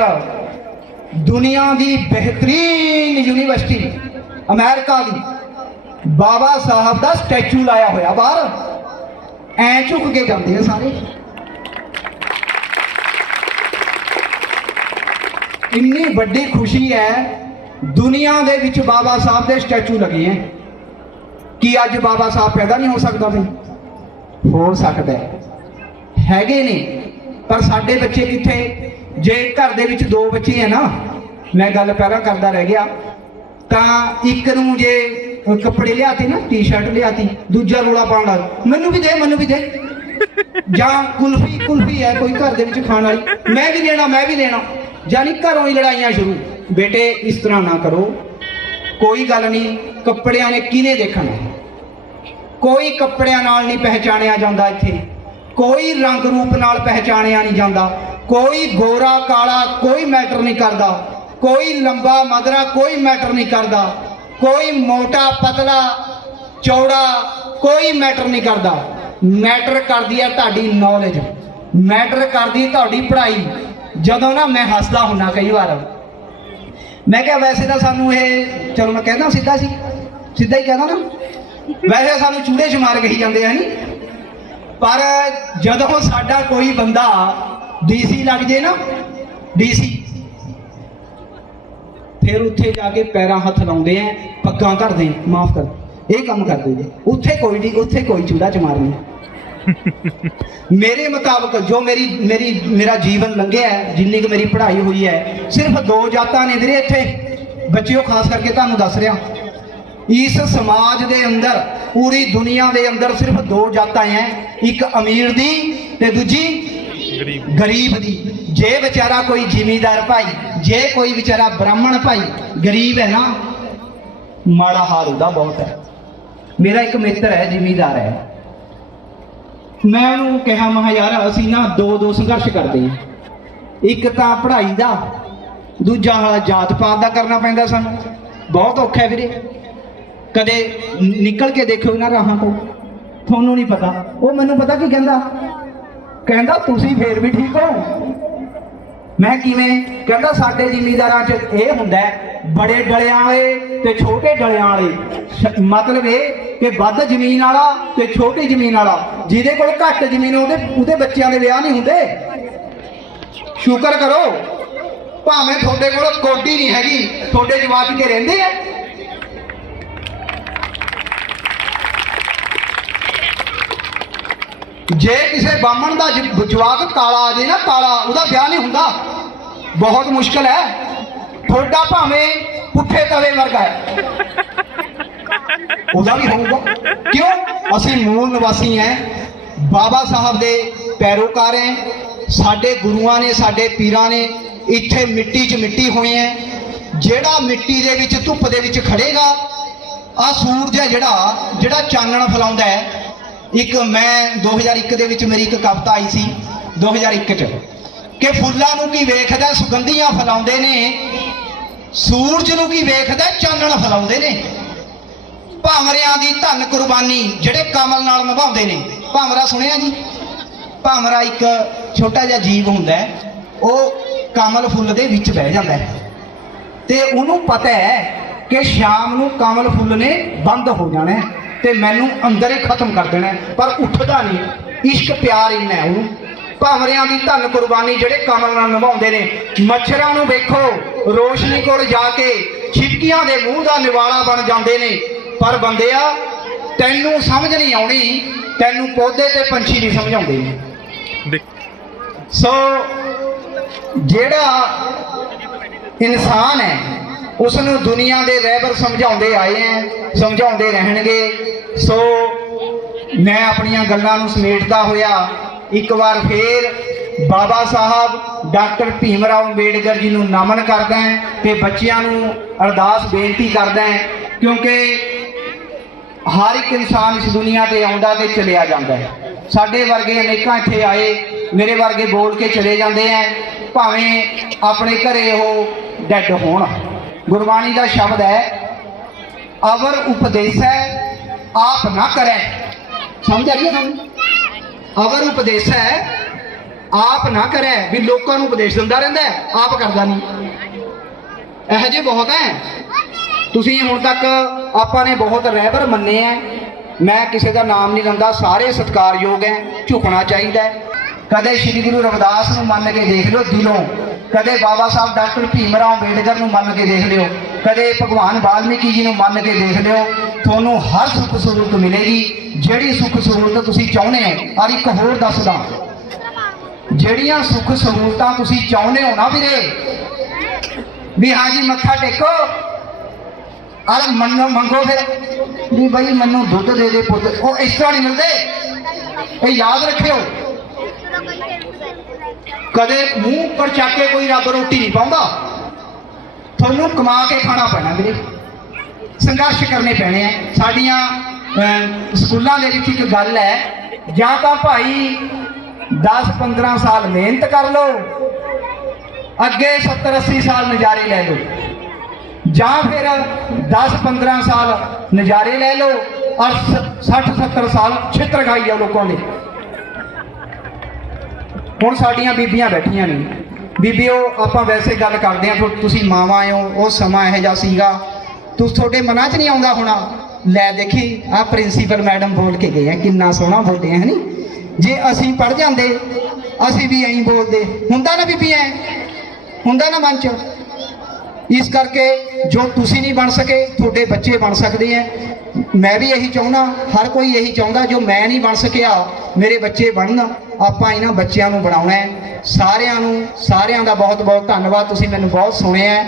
दुनिया की बेहतरीन यूनीवर्सिटी अमेरिका की, बाबा साहब का स्टैचू लाया होया बाहर, ऐ झुक के जाते हैं सारे। इन्नी बड़ी खुशी है दुनिया दे विच बाबा साहब के स्टैचू लगे हैं कि अज बाबा साहब पैदा नहीं हो सकता? भी हो सकता है ने, पर साडे बच्चे किथे? जे घर दे विच 2 बच्चे है ना, मैं गल पहला करदा रह गया, तां एक नूं जे कपड़े लियाती ना, टी-शर्ट लियाती, दूजा रोला पाउण लग मैनू भी दे जां कुल्फी है कोई घर दे विच खाण वाली, मैं भी लेना, जानी घरों ही लड़ाइयां शुरू। बेटे इस तरह ना करो, कोई गल नहीं, कपड़ियां ने किने देखना, कोई कपड़ियां नाल नहीं पहचानिया जाता इत्थे, कोई रंग रूप नाल पहचानिया नहीं जाता, कोई गोरा काला कोई मैटर नहीं करता, कोई लंबा मदरा कोई मैटर नहीं करता, कोई मोटा पतला चौड़ा कोई मैटर नहीं करता। मैटर करती है तुहाडी नॉलेज, मैटर करती है तुहाडी पढ़ाई। जदों ना मैं हसदा हुन्ना कई बार, मैं क्या वैसे तो सानू ये, चलो मैं कहना सीधा ही कहना ना, वैसे सानू चूड़े शुमार कही जाते हैं नहीं, पर जदों साडा कोई बंदा DC लग जाए ना, DC, फिर उत्थे जाके पैरां हथ लाउंदे हैं, पग्गां धरदे, माफ कर ये काम करते जी, उत्थे कोई चूड़ा चमार नहीं। मेरे मुताबिक जो मेरा जीवन लंघिया है, जिन्नी कि मेरी पढ़ाई हुई है, सिर्फ 2 जातां ने वीरे इत्थे बच्चियों, खास करके तुहानूं दस रहा, इस समाज दे अंदर, पूरी दुनिया दे अंदर सिर्फ 2 जातां हैं, एक अमीर दी ते दूजी गरीब दी। जे बेचारा कोई जिमीदार भाई, जे कोई बेचारा ब्राह्मण भाई गरीब है ना, माड़ा हाल उहदा बहुत है। मेरा एक मित्र है जिमीदार है, मैं उन्होंने कहा मैं यार असी ना 2 संघर्ष करते हैं, एक तो पढ़ाई का, दूजा जात पात का करना पैंदा, सानू बहुत औखा है वीरे। कदे निकल के देखो इन्हां राहां तो, थोनू नहीं पता। वो मैनू पता की कहंदा तुसी फिर भी ठीक हो। मैं किवें? कहंदा साडे जिमीदारां च ये हुंदा बड़े डलियां वाले ते छोटे डलियां वाले, मतलब ये कि वध जमीन वाला ते छोटी जमीन वाला, जिहदे कोल घट जमीन उहदे बच्चों के विआह नहीं हुंदे। शुकर करो भावें थोड़े कोल कोडी नहीं हैगी, थोड़े जवाब के रहिंदे आ। जे किसी बामण का जवाक काला आ जाए ना, काला उसका ब्याह नहीं होंदा, बहुत मुश्किल है। थोड़ा भावें पुठे तवे वर्गा है, ਉਹਦਾ ਵੀ ਹੋਊਗਾ। ਕਿਉਂ? ਅਸੀਂ ਮੂਲ ਨਿਵਾਸੀ ਹੈ, ਬਾਬਾ ਸਾਹਿਬ ਦੇ ਪੈਰੋਕਾਰ ਹੈ, ਸਾਡੇ ਗੁਰੂਆਂ ਨੇ ਸਾਡੇ ਪੀਰਾਂ ਨੇ ਇੱਥੇ ਮਿੱਟੀ 'ਚ ਮਿੱਟੀ ਹੋਏ ਹੈ। ਜਿਹੜਾ ਮਿੱਟੀ ਦੇ ਵਿੱਚ ਧੁੱਪ ਦੇ ਵਿੱਚ ਖੜੇਗਾ, ਆ ਸੂਰਜ ਹੈ ਜਿਹੜਾ ਚਾਨਣ ਫੈਲਾਉਂਦਾ ਹੈ। ਇੱਕ ਮੈਂ 2001 ਦੇ ਵਿੱਚ ਮੇਰੀ ਇੱਕ ਕਵਿਤਾ ਆਈ ਸੀ 2001 'ਚ ਕਿ ਫੁੱਲਾਂ ਨੂੰ ਕੀ ਵੇਖਦਾ ਸੁਗੰਧੀਆਂ ਫੈਲਾਉਂਦੇ ਨੇ, ਸੂਰਜ ਨੂੰ ਕੀ ਵੇਖਦਾ ਚਾਨਣ ਫੈਲਾਉਂਦੇ ਨੇ। ਭਾਮਰਿਆਂ ਦੀ ਧਨ ਕੁਰਬਾਨੀ ਜਿਹੜੇ ਕਮਲ ਨਾਲ ਨਿਭਾਉਂਦੇ ਨੇ। ਭਾਮਰਾ ਸੁਣਿਆ ਜੀ? ਭਾਮਰਾ ਇੱਕ ਛੋਟਾ ਜਿਹਾ ਜੀਵ ਹੁੰਦਾ ਹੈ, ਉਹ ਕਮਲ ਫੁੱਲ ਦੇ ਵਿੱਚ ਬਹਿ ਜਾਂਦਾ ਹੈ ਤੇ ਉਹਨੂੰ ਪਤਾ ਹੈ ਕਿ ਸ਼ਾਮ ਨੂੰ ਕਮਲ ਫੁੱਲ ਨੇ ਬੰਦ ਹੋ ਜਾਣਾ ਹੈ ਤੇ ਮੈਨੂੰ ਅੰਦਰ ਹੀ ਖਤਮ ਕਰ ਦੇਣਾ, ਪਰ ਉੱਠਦਾ ਨਹੀਂ। ਇਸ਼ਕ ਪਿਆਰ ਇੰਨਾ ਹੈ ਉਹਨੂੰ। ਭਾਮਰਿਆਂ ਦੀ ਧਨ ਕੁਰਬਾਨੀ ਜਿਹੜੇ ਕਮਲ ਨਾਲ ਨਿਭਾਉਂਦੇ ਨੇ। ਮੱਛਰਾਂ ਨੂੰ ਵੇਖੋ ਰੋਸ਼ਨੀ ਕੋਲ ਜਾ ਕੇ ਛਿਪਕੀਆਂ ਦੇ ਮੂੰਹ ਦਾ ਨਿਵਾਲਾ ਬਣ ਜਾਂਦੇ ਨੇ। ਪਰ ਬੰਦਿਆ ਤੈਨੂੰ ਸਮਝ ਨਹੀਂ ਆਉਣੀ, ਤੈਨੂੰ ਪੌਦੇ ਤੇ ਪੰਛੀ ਨਹੀਂ ਸਮਝਾਉਂਦੇ। ਸੋ ਜਿਹੜਾ ਇਨਸਾਨ ਹੈ ਉਸ ਨੂੰ ਦੁਨੀਆ ਦੇ ਰਹਿਬਰ ਸਮਝਾਉਂਦੇ ਆਏ ਹੈ, ਸਮਝਾਉਂਦੇ ਰਹਿਣਗੇ। ਸੋ ਮੈਂ ਆਪਣੀਆਂ ਗੱਲਾਂ ਨੂੰ ਸਮੇਟਦਾ ਹੋਇਆ ਇੱਕ ਵਾਰ ਫੇਰ ਬਾਬਾ ਸਾਹਿਬ ਡਾਕਟਰ ਭੀਮ ਰਾਓ ਅੰਬੇਡਕਰ ਜੀ ਨੂੰ ਨਮਨ ਕਰਦਾ ਹੈ ਤੇ ਬੱਚਿਆਂ ਨੂੰ ਅਰਦਾਸ ਬੇਨਤੀ ਕਰਦਾ ਹੈ, ਕਿਉਂਕਿ ਹਰ ਇੱਕ ਇਨਸਾਨ ਇਸ ਦੁਨੀਆ ਤੇ ਆਉਂਦਾ ਤੇ ਚਲਿਆ ਜਾਂਦਾ ਹੈ। ਸਾਡੇ ਵਰਗੇ ਅਨੇਕਾਂ ਇੱਥੇ ਆਏ, ਮੇਰੇ ਵਰਗੇ ਬੋਲ ਕੇ ਚਲੇ ਜਾਂਦੇ ਹੈ, ਭਾਵੇਂ ਆਪਣੇ ਘਰੇ ਉਹ ਡੈਡ ਹੋਣ। ਗੁਰਬਾਣੀ ਦਾ ਸ਼ਬਦ ਹੈ ਅਵਰ ਉਪਦੇਸੈ ਆਪ ਨਾ ਕਰੈ। ਸਮਝ ਆ ਗਈ ਤੁਹਾਨੂੰ? ਅਵਰ ਉਪਦੇਸੈ ਆਪ ਨਾ ਕਰੈ, ਵੀ ਲੋਕਾਂ ਨੂੰ ਉਪਦੇਸ਼ ਦਿੰਦਾ ਰਹਿੰਦਾ ਆਪ ਕਰਦਾ ਨਹੀਂ। ਇਹੋ ਜਿਹੇ ਬਹੁਤ ਹੈ। ਤੁਸੀਂ ਹੁਣ ਤੱਕ ਆਪਾਂ ਨੇ ਬਹੁਤ ਰਹਿਬਰ ਮੰਨੇ ਹੈ, ਮੈਂ ਕਿਸੇ ਦਾ ਨਾਮ ਨਹੀਂ ਲੈਂਦਾ, ਸਾਰੇ ਸਤਿਕਾਰਯੋਗ ਹੈ, ਝੁਕਣਾ ਚਾਹੀਦਾ ਹੈ। ਕਦੇ ਸ਼੍ਰੀ ਗੁਰੂ ਰਵਿਦਾਸ ਨੂੰ ਮੰਨ ਕੇ ਦੇਖ ਲਿਓ ਦਿਲੋਂ, ਕਦੇ ਬਾਬਾ ਸਾਹਿਬ ਡਾਕਟਰ ਭੀਮ ਰਾਓ ਅੰਬੇਡਕਰ ਨੂੰ ਮੰਨ ਕੇ ਦੇਖ ਲਿਓ, ਕਦੇ ਭਗਵਾਨ ਵਾਲਮੀਕੀ ਜੀ ਨੂੰ ਮੰਨ ਕੇ ਦੇਖ ਲਿਓ। ਤੁਹਾਨੂੰ ਹਰ ਸੁੱਖ ਸਹੂਲਤ ਮਿਲੇਗੀ, ਜਿਹੜੀ ਸੁੱਖ ਸਹੂਲਤ ਤੁਸੀਂ ਚਾਹੁੰਦੇ ਹੋ। ਔਰ ਇੱਕ ਹੋਰ ਦੱਸਦਾ, ਜਿਹੜੀਆਂ ਸੁੱਖ ਸਹੂਲਤਾਂ ਤੁਸੀਂ ਚਾਹੁੰਦੇ ਹੋ ਨਾ ਵੀਰੇ, ਵੀ ਹਾਂ ਜੀ ਮੱਥਾ ਟੇਕੋ ਔਰ ਮੰਗੋ ਫਿਰ ਵੀ ਬਈ ਮੈਨੂੰ ਦੁੱਧ ਦੇ ਦੇ ਪੁੱਤ, ਉਹ ਇਸ ਤਰ੍ਹਾਂ ਨਹੀਂ ਮਿਲਦੇ। ਇਹ ਯਾਦ ਰੱਖਿਓ, ਕਦੇ ਮੂੰਹ ਉੱਪਰ ਚੱਕ ਕੇ ਕੋਈ ਰੱਬ ਰੋਟੀ ਨਹੀਂ ਪਾਉਂਦਾ। ਤੁਹਾਨੂੰ ਕਮਾ ਕੇ ਖਾਣਾ ਪੈਣਾ ਵੀਰੇ, ਸੰਘਰਸ਼ ਕਰਨੇ ਪੈਣੇ ਆ। ਸਾਡੀਆਂ ਸਕੂਲਾਂ ਦੇ ਵਿੱਚ ਇੱਕ ਗੱਲ ਹੈ, ਜਾਂ ਤਾਂ ਭਾਈ 10-15 ਸਾਲ ਮਿਹਨਤ ਕਰ ਲਓ, ਅੱਗੇ 70-80 ਸਾਲ ਨਜ਼ਾਰੇ ਲੈ ਲਓ, ਜਾਂ ਫਿਰ 10-15 ਸਾਲ ਨਜ਼ਾਰੇ ਲੈ ਲਓ ਔਰ 60-70 ਸਾਲ ਛਿੱਤਰ ਖਾਈ ਜਾਓ ਲੋਕਾਂ ਦੇ। ਹੁਣ ਸਾਡੀਆਂ ਬੀਬੀਆਂ ਬੈਠੀਆਂ ਨੇ, ਬੀਬੀਓ ਆਪਾਂ ਵੈਸੇ ਗੱਲ ਕਰਦੇ ਹਾਂ, ਤੁਸੀਂ ਮਾਵਾਂ ਹੋ, ਉਹ ਸਮਾਂ ਇਹੋ ਜਿਹਾ ਸੀਗਾ, ਤੁਹਾਡੇ ਮਨਾਂ 'ਚ ਨਹੀਂ ਆਉਂਦਾ ਹੋਣਾ, ਲੈ ਦੇਖੀ ਆਹ ਪ੍ਰਿੰਸੀਪਲ ਮੈਡਮ ਬੋਲ ਕੇ ਗਏ ਆ, ਕਿੰਨਾ ਸੋਹਣਾ ਬੋਲਦੇ ਆ, ਹੈ ਨੀ? ਜੇ ਅਸੀਂ ਪੜ੍ਹ ਜਾਂਦੇ ਅਸੀਂ ਵੀ ਐਂ ਬੋਲਦੇ ਹੁੰਦਾ ਨਾ ਬੀਬੀਆਂ, ਹੁੰਦਾ ਨਾ ਮਨ 'ਚ। ਇਸ ਕਰਕੇ ਜੋ ਤੁਸੀਂ ਨਹੀਂ ਬਣ ਸਕੇ ਤੁਹਾਡੇ ਬੱਚੇ ਬਣ ਸਕਦੇ ਆ। ਮੈਂ ਵੀ ਇਹੀ ਚਾਹੁੰਦਾ, ਹਰ ਕੋਈ ਇਹੀ ਚਾਹੁੰਦਾ, ਜੋ ਮੈਂ ਨਹੀਂ ਬਣ ਸਕਿਆ ਮੇਰੇ ਬੱਚੇ ਬਣਨ। ਆਪਾਂ ਇਹਨਾਂ ਬੱਚਿਆਂ ਨੂੰ ਬਣਾਉਣਾ ਹੈ। ਸਾਰਿਆਂ ਦਾ ਬਹੁਤ ਬਹੁਤ ਧੰਨਵਾਦ, ਤੁਸੀਂ ਮੈਨੂੰ ਬਹੁਤ ਸੁਣਿਆ।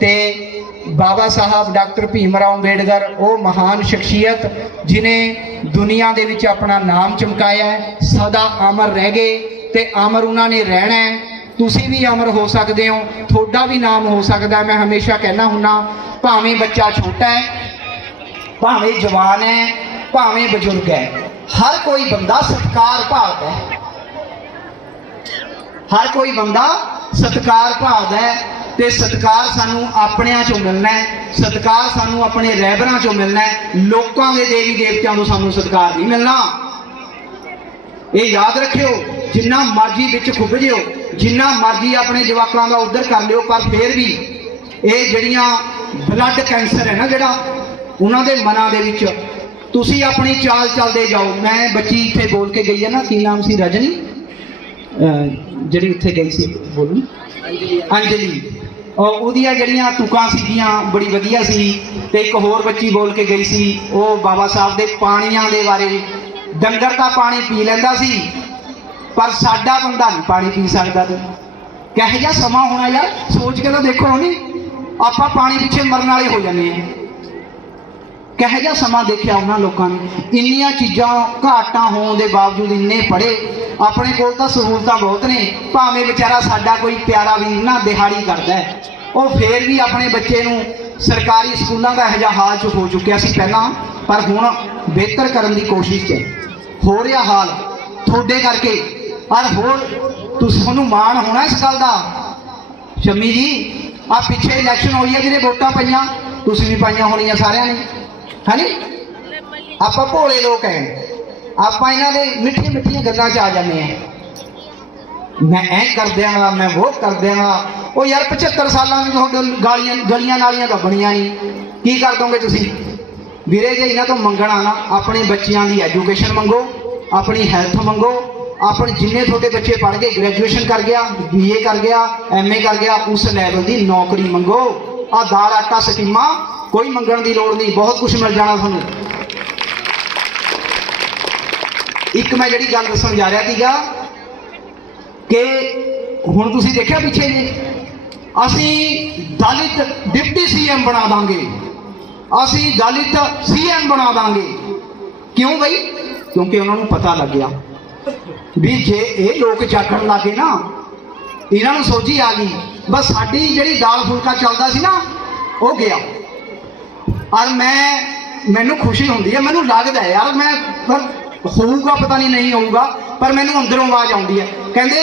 ਤੇ ਬਾਬਾ ਸਾਹਿਬ ਡਾਕਟਰ ਭੀਮ ਰਾਓ ਅੰਬੇਡਕਰ, ਉਹ ਮਹਾਨ ਸ਼ਖਸੀਅਤ ਜਿਨੇ ਦੁਨੀਆ ਦੇ ਵਿੱਚ ਆਪਣਾ ਨਾਮ ਚਮਕਾਇਆ, ਸਦਾ ਅਮਰ ਰਹਿ ਗਏ ਤੇ ਅਮਰ ਉਹਨਾਂ ਨੇ ਰਹਿਣਾ ਹੈ। ਤੁਸੀਂ ਵੀ ਅਮਰ ਹੋ ਸਕਦੇ ਹੋ, ਤੁਹਾਡਾ ਵੀ ਨਾਮ ਹੋ ਸਕਦਾ। ਮੈਂ ਹਮੇਸ਼ਾ ਕਹਿਣਾ ਹੁੰਨਾ, ਭਾਵੇਂ ਬੱਚਾ ਛੋਟਾ ਹੈ, ਭਾਵੇਂ ਜਵਾਨ ਹੈ, ਭਾਵੇਂ ਬਜ਼ੁਰਗ ਹੈ, ਹਰ ਕੋਈ ਬੰਦਾ ਸਤਿਕਾਰ ਭਾਲਦਾ ਹੈ। ਹਰ ਕੋਈ ਬੰਦਾ ਸਤਿਕਾਰ ਭਾਲਦਾ ਹੈ ਤੇ ਸਤਿਕਾਰ ਸਾਨੂੰ ਆਪਣਿਆਂ ਚੋਂ ਮਿਲਣਾ ਹੈ, ਸਤਿਕਾਰ ਸਾਨੂੰ ਆਪਣੇ ਰਹਿਬਰਾਂ ਚੋਂ ਮਿਲਣਾ ਹੈ। ਲੋਕਾਂ ਦੇ ਦੇਵੀ ਦੇਵਤਿਆਂ ਤੋਂ ਸਾਨੂੰ ਸਤਿਕਾਰ ਨਹੀਂ ਮਿਲਣਾ। ਇਹ ਯਾਦ ਰੱਖਿਓ। ਜਿੰਨਾ ਮਰਜ਼ੀ ਵਿੱਚ ਖੁੱਭ ਜਿਓ, ਜਿੰਨਾ ਮਰਜ਼ੀ ਆਪਣੇ ਜਵਾਕਾਂ ਦਾ ਉਧਰ ਕਰ ਲਿਓ, ਪਰ ਫਿਰ ਵੀ ਇਹ ਜਿਹੜੀਆਂ ਬਲੱਡ ਕੈਂਸਰ ਹੈ ਨਾ, ਜਿਹੜਾ ਉਹਨਾਂ ਦੇ ਮਨਾਂ ਦੇ ਵਿੱਚ, ਤੁਸੀਂ ਆਪਣੀ ਚਾਲ ਚੱਲਦੇ ਜਾਓ। ਮੈਂ ਬੱਚੀ ਇੱਥੇ ਬੋਲ ਕੇ ਗਈ ਹੈ ਨਾ, ਕੀ ਨਾਮ ਸੀ? ਰਜਨੀ, ਜਿਹੜੀ ਉੱਥੇ ਗਈ ਸੀ, ਬੋਲੂ, ਅੰਜਲੀ। ਉਹਦੀਆਂ ਜਿਹੜੀਆਂ ਤੁਕਾਂ ਸੀਗੀਆਂ ਬੜੀ ਵਧੀਆ ਸੀ। ਤੇ ਇੱਕ ਹੋਰ ਬੱਚੀ ਬੋਲ ਕੇ ਗਈ ਸੀ, ਉਹ ਬਾਬਾ ਸਾਹਿਬ ਦੇ ਪਾਣੀਆਂ ਦੇ ਬਾਰੇ। ਡੰਗਰ ਤਾਂ ਪਾਣੀ ਪੀ ਲੈਂਦਾ ਸੀ, ਪਰ ਸਾਡਾ ਬੰਦਾ ਨਹੀਂ ਪਾਣੀ ਪੀ ਸਕਦਾ। ਕਿਹੋ ਜਿਹਾ ਸਮਾਂ ਹੋਣਾ ਯਾਰ, ਸੋਚ ਕੇ ਤਾਂ ਦੇਖੋ। ਨਹੀਂ ਆਪਾਂ ਪਾਣੀ ਪਿੱਛੇ ਮਰਨ ਵਾਲੇ ਹੋ ਜਾਂਦੇ ਹਾਂ। ਕਿਹੋ ਜਿਹਾ ਸਮਾਂ ਦੇਖਿਆ ਉਹਨਾਂ ਲੋਕਾਂ ਨੇ। ਇੰਨੀਆਂ ਚੀਜ਼ਾਂ ਘਾਟਾਂ ਹੋਣ ਦੇ ਬਾਵਜੂਦ ਇੰਨੇ ਪੜ੍ਹੇ। ਆਪਣੇ ਕੋਲ ਤਾਂ ਸਹੂਲਤਾਂ ਬਹੁਤ ਨੇ, ਭਾਵੇਂ ਵਿਚਾਰਾ ਸਾਡਾ ਕੋਈ ਪਿਆਰਾ ਵੀਰ ਨਾ ਦਿਹਾੜੀ ਕਰਦਾ ਹੈ, ਉਹ ਫੇਰ ਵੀ ਆਪਣੇ ਬੱਚੇ ਨੂੰ ਸਰਕਾਰੀ ਸਕੂਲਾਂ ਦਾ ਇਹੋ ਜਿਹਾ ਹਾਲ ਚ ਹੋ ਚੁੱਕਿਆ ਸੀ ਪਹਿਲਾਂ, ਪਰ ਹੁਣ ਬਿਹਤਰ ਕਰਨ ਦੀ ਕੋਸ਼ਿਸ਼ 'ਚ ਹੋ ਰਿਹਾ ਹਾਲ ਤੁਹਾਡੇ ਕਰਕੇ। ਔਰ ਹੋਰ ਤੁਹਾਨੂੰ ਮਾਣ ਹੋਣਾ ਇਸ ਗੱਲ ਦਾ। ਸ਼ਮੀ ਜੀ, ਆ ਪਿੱਛੇ ਇਲੈਕਸ਼ਨ ਹੋਈ ਹੈ, ਜਿਹਨੇ ਵੋਟਾਂ ਪਈਆਂ, ਤੁਸੀਂ ਵੀ ਪਾਈਆਂ ਹੋਣੀਆਂ ਸਾਰਿਆਂ ਨੇ, ਹਾਂਜੀ। ਆਪਾਂ ਭੋਲੇ ਲੋਕ ਹੈ, ਆਪਾਂ ਇਹਨਾਂ ਦੇ ਮਿੱਠੀਆਂ ਮਿੱਠੀਆਂ ਗੱਲਾਂ 'ਚ ਆ ਜਾਂਦੇ ਹਾਂ। ਮੈਂ ਐਂ ਕਰ ਦਿਆਂਗਾ, ਮੈਂ ਉਹ ਕਰ ਦਿਆਂਗਾ। ਉਹ ਯਾਰ 75 ਸਾਲਾਂ ਦੀ ਤੁਹਾਡੇ ਗਲੀਆਂ ਨਾਲੀਆਂ ਤਾਂ ਬਣੀਆਂ ਨਹੀਂ, ਕੀ ਕਰ ਦੋਗੇ ਤੁਸੀਂ? ਵੀਰੇ ਜੇ ਇਹਨਾਂ ਤੋਂ ਮੰਗਣਾ ਨਾ, ਆਪਣੇ ਬੱਚਿਆਂ ਦੀ ਐਜੂਕੇਸ਼ਨ ਮੰਗੋ, ਆਪਣੀ ਹੈਲਥ ਮੰਗੋ, ਆਪਣੇ ਜਿੰਨੇ ਤੁਹਾਡੇ ਬੱਚੇ ਪੜ੍ਹ ਗਏ, ਗ੍ਰੈਜੂਏਸ਼ਨ ਕਰ ਗਿਆ, BA ਕਰ ਗਿਆ, MA ਕਰ ਗਿਆ, ਉਸ ਲੈਵਲ ਦੀ ਨੌਕਰੀ ਮੰਗੋ। ਆਹ ਦਾਲ ਆਟਾ ਸਕੀਮਾਂ ਕੋਈ ਮੰਗਣ ਦੀ ਲੋੜ ਨਹੀਂ, ਬਹੁਤ ਕੁਝ ਮਿਲ ਜਾਣਾ ਤੁਹਾਨੂੰ। ਇੱਕ ਮੈਂ ਜਿਹੜੀ ਗੱਲ ਦੱਸਣ ਜਾ ਰਿਹਾ ਸੀਗਾ ਕਿ ਹੁਣ ਤੁਸੀਂ ਦੇਖਿਆ ਪਿੱਛੇ ਜੀ, ਅਸੀਂ ਦਲਿਤ ਡਿਪਟੀ CM ਬਣਾ ਦਾਂਗੇ, ਅਸੀਂ ਦਲਿਤ CM ਬਣਾ ਦਾਂਗੇ। ਕਿਉਂ ਬਈ? ਕਿਉਂਕਿ ਉਹਨਾਂ ਨੂੰ ਪਤਾ ਲੱਗ ਗਿਆ ਵੀ ਜੇ ਇਹ ਲੋਕ ਜਾਗਣ ਲੱਗੇ ਨਾ, ਇਹਨਾਂ ਨੂੰ ਸੋਝੀ ਆ ਗਈ, ਬਸ ਸਾਡੀ ਜਿਹੜੀ ਦਾਲ ਫੁਲਕਾ ਚੱਲਦਾ ਸੀ ਨਾ, ਉਹ ਗਿਆ। ਔਰ ਮੈਨੂੰ ਖੁਸ਼ੀ ਹੁੰਦੀ ਹੈ, ਮੈਨੂੰ ਲੱਗਦਾ ਹੈ ਯਾਰ, ਮੈਂ ਹੋਊਗਾ ਪਤਾ ਨਹੀਂ ਹੋਊਗਾ, ਪਰ ਮੈਨੂੰ ਅੰਦਰੋਂ ਆਵਾਜ਼ ਆਉਂਦੀ ਹੈ, ਕਹਿੰਦੇ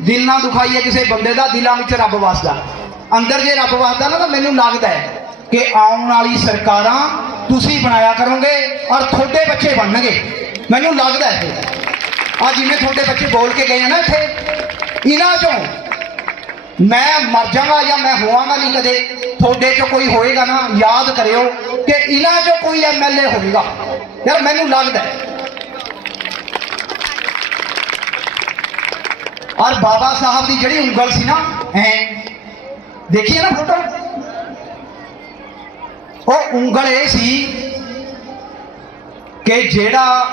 ਦਿਲ ਨਾ ਦੁਖਾਈਏ ਕਿਸੇ ਬੰਦੇ ਦਾ, ਦਿਲਾਂ ਵਿੱਚ ਰੱਬ ਵਸਦਾ। ਅੰਦਰ ਜੇ ਰੱਬ ਵਸਦਾ ਨਾ, ਤਾਂ ਮੈਨੂੰ ਲੱਗਦਾ ਹੈ ਕਿ ਆਉਣ ਵਾਲੀ ਸਰਕਾਰਾਂ ਤੁਸੀਂ ਬਣਾਇਆ ਕਰੋਗੇ ਔਰ ਤੁਹਾਡੇ ਬੱਚੇ ਬਣਨਗੇ। ਮੈਨੂੰ ਲੱਗਦਾ ਹੈ ਆ ਜਿਵੇਂ ਤੁਹਾਡੇ ਬੱਚੇ ਬੋਲ ਕੇ ਗਏ ਆ ਨਾ ਇੱਥੇ, ਇਹਨਾਂ ਚੋਂ ਮੈਂ ਮਰ ਜਾਵਾਂਗਾ ਜਾਂ ਮੈਂ ਹੋਵਾਂਗਾ ਨਹੀਂ ਕਦੇ, ਤੁਹਾਡੇ ਚੋਂ ਕੋਈ ਹੋਏਗਾ ਨਾ, ਯਾਦ ਕਰਿਓ ਕਿ ਇਹਨਾਂ ਚੋਂ ਕੋਈ MLA ਹੋਵੇਗਾ। ਯਾਰ ਮੈਨੂੰ ਲੱਗਦਾ ਹੈ। ਔਰ ਬਾਬਾ ਸਾਹਿਬ ਦੀ ਜਿਹੜੀ ਉਂਗਲ ਸੀ ਨਾ, ਦੇਖੀਏ ਨਾ ਫੋਟੋ, ਉਹ ਉਂਗਲ ਇਹ ਸੀ ਕਿ ਜਿਹੜਾ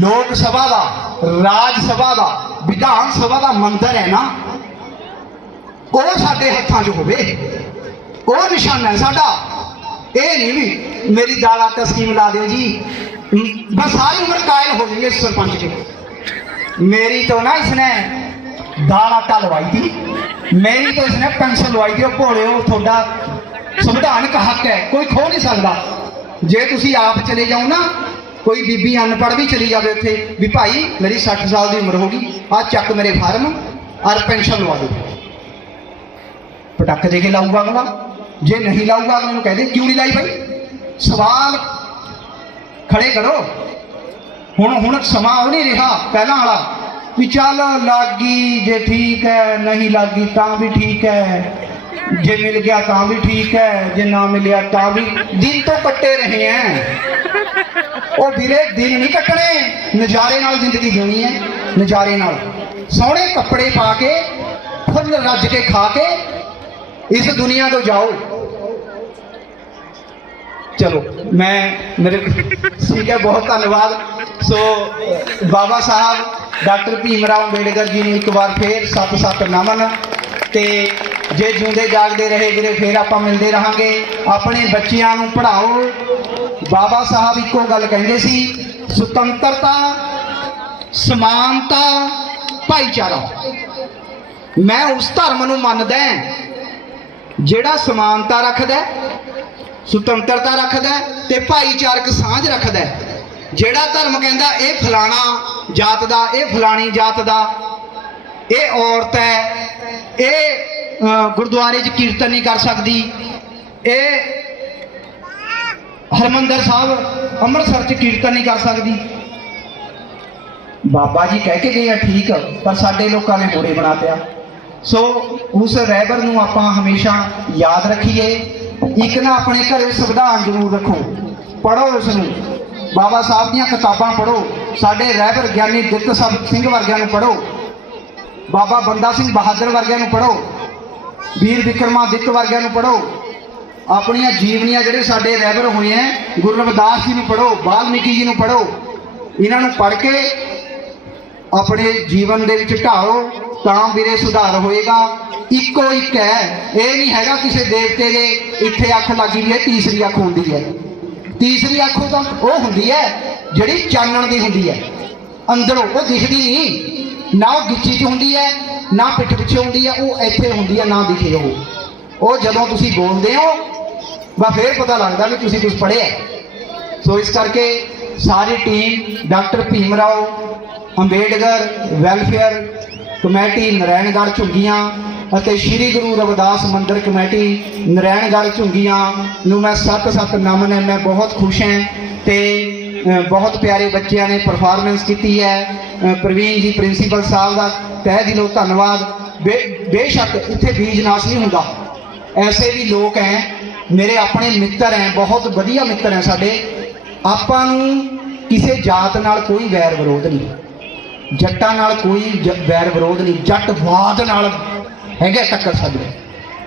ਲੋਕ ਸਭਾ ਦਾ, ਰਾਜ ਸਭਾ ਦਾ, ਵਿਧਾਨ ਸਭਾ ਦਾ ਮੰਦਰ ਹੈ ਨਾ, ਉਹ ਸਾਡੇ ਹੱਥਾਂ 'ਚ ਹੋਵੇ, ਉਹ ਨਿਸ਼ਾਨਾ ਹੈ ਸਾਡਾ। ਇਹ ਨਹੀਂ ਵੀ ਮੇਰੀ ਦਾਲ ਆਟਾ ਸਕੀਮ ਲਾ ਦਿਓ ਜੀ, बस सारी उम्र कायल हो जाएंगे इस सरपंच के। मेरी तो ना इसने दाल आटा लवाई थी, मेरी तो इसने पेंशन लवाई थी। भोले हो, थोड़ा संविधानिक हक है, कोई खो नहीं सकता। जे तुसी आप चले जाओ ना, कोई बीबी अनपढ़ भी चली जाए उत्थे भी भाई मेरी 60 साल की उम्र होगी, आ चक मेरे फार्म और पेंशन लवा दो। पटक दे के लाऊगा अगला, जे नहीं लाऊगा अगले कह दे क्यों नहीं लाई भाई। सवाल खड़े करो। हुण समा वो नहीं रहा पहला वाला भी चल लागी जे ठीक है, नहीं लागी तां भी ठीक है, जे मिल गया तां भी ठीक है, जे ना मिलिया तां भी। दिन तो कट्टे रहे हैं वो वीरे, दिन नहीं कट्टने, नज़ारे नाल जिंदगी जीनी है। नज़ारे नाल सोहने कपड़े पा के फुल रज के खा के इस दुनिया तो जाओ। चलो मैं मेरे ठीक है, बहुत धन्यवाद। सो बाबा साहब डॉक्टर भीमराव अंबेडकर जी ने एक बार फिर सत सत नमन। ते जे जिंदे जागते रहे वीरे फिर आप मिलते रहेंगे। अपने बच्चियां नूं पढ़ाओ। बाबा साहब इको गल कहंदे सी, सुतंत्रता, समानता, भाईचारा। मैं उस धर्म नूं मनदा जिहड़ा समानता रखदा, सुतंत्रता रखदा ते भाईचारक सांझ रखदा। जिहड़ा धर्म कहंदा ये फलाना जात दा, ये फलानी जात दा, ये औरत है, ये गुरुद्वारे च कीर्तन नहीं कर सकती, ये हरमंदर साहब अमृतसर च कीर्तन नहीं कर सकती। बाबा जी कह के गए ठीक, पर साडे लोगों ने होरे बना दिया। सो उस रहबर नूं आपां हमेशा याद रखिए। एक ना अपने घर संविधान जरूर रखो, पढ़ो उसनूं, बाबा साहब दीयां किताबां पढ़ो, साडे रहबर ज्ञानी दित्त सिंह वर्गियां नूं पढ़ो, बाबा बंदा सिंह बहादुर वर्गियां नूं पढ़ो, वीर विक्रमादित्य वर्गियां नूं पढ़ो। अपनियां जीवनियां जिहड़े साडे रहबर होए हैं, गुरु रविदास जी नूं पढ़ो, वाल्मीकि जी नूं पढ़ो। इन्हां नूं पढ़ के अपने जीवन दे विच ढालो ਤਾਂ ਵੀਰੇ ਸੁਧਾਰ ਹੋਏਗਾ। ਇੱਕੋ ਇੱਕ ਹੈ, ਇਹ ਨਹੀਂ ਹੈਗਾ ਕਿਸੇ ਦੇਵਤੇ ਦੇ ਇੱਥੇ ਅੱਖ ਲੱਗੀ ਵੀ ਹੈ ਤੀਸਰੀ ਅੱਖ ਹੁੰਦੀ ਹੈ। ਤੀਸਰੀ ਅੱਖ ਤਾਂ ਉਹ ਹੁੰਦੀ ਹੈ ਜਿਹੜੀ ਚਾਨਣ ਦੀ ਹੁੰਦੀ ਹੈ, ਅੰਦਰੋਂ ਉਹ ਦਿਖਦੀ ਨਹੀਂ, ਨਾ ਉਹ ਗਿੱਚੀ 'ਚ ਹੁੰਦੀ ਹੈ ਨਾ ਪਿੱਠ ਪਿੱਛੇ ਹੁੰਦੀ ਹੈ, ਉਹ ਇੱਥੇ ਹੁੰਦੀ ਹੈ, ਨਾ ਦਿਖੇ ਉਹ ਜਦੋਂ ਤੁਸੀਂ ਬੋਲਦੇ ਹੋ ਬਾ ਫਿਰ ਪਤਾ ਲੱਗਦਾ ਵੀ ਤੁਸੀਂ ਕੁਝ ਪੜ੍ਹਿਆ। ਸੋ ਇਸ ਕਰਕੇ ਸਾਰੀ team doctor Bhim Rao Ambedkar welfare committee Narayangarh Jhungian ਅਤੇ ਸ਼੍ਰੀ ਗੁਰੂ ਰਵਿਦਾਸ ਮੰਦਿਰ ਕਮੇਟੀ ਨਾਰਾਇਣਗੜ੍ਹ ਝੁੰਗੀਆਂ ਨੂੰ ਮੈਂ ਸੱਤ ਨਮਨ ਹੈ। ਮੈਂ ਬਹੁਤ ਖੁਸ਼ ਹਾਂ ਤੇ ਬਹੁਤ ਪਿਆਰੇ ਬੱਚਿਆਂ ਨੇ ਪਰਫਾਰਮੈਂਸ ਕੀਤੀ ਹੈ। ਪ੍ਰਵੀਨ ਜੀ ਪ੍ਰਿੰਸੀਪਲ ਸਾਹਿਬ ਦਾ ਤਹਿ ਦਿਲੋਂ ਧੰਨਵਾਦ। ਬੇਸ਼ੱਕ ਇੱਥੇ ਬੀਜ ਨਾਸ਼ ਨਹੀਂ ਹੁੰਦਾ, ਐਸੇ ਵੀ ਲੋਕ ਹੈ ਮੇਰੇ ਆਪਣੇ ਮਿੱਤਰ ਹੈ, ਬਹੁਤ ਵਧੀਆ ਮਿੱਤਰ ਹੈ ਸਾਡੇ। ਆਪਾਂ ਨੂੰ ਕਿਸੇ ਜਾਤ ਨਾਲ ਕੋਈ ਵੈਰ ਵਿਰੋਧ ਨਹੀਂ, ਜੱਟਾਂ ਨਾਲ ਕੋਈ ਵੈਰ ਵਿਰੋਧ ਨਹੀਂ, ਜੱਟਵਾਦ ਨਾਲ ਹੈਗਾ ਟੱਕਰ ਸਾਡੇ,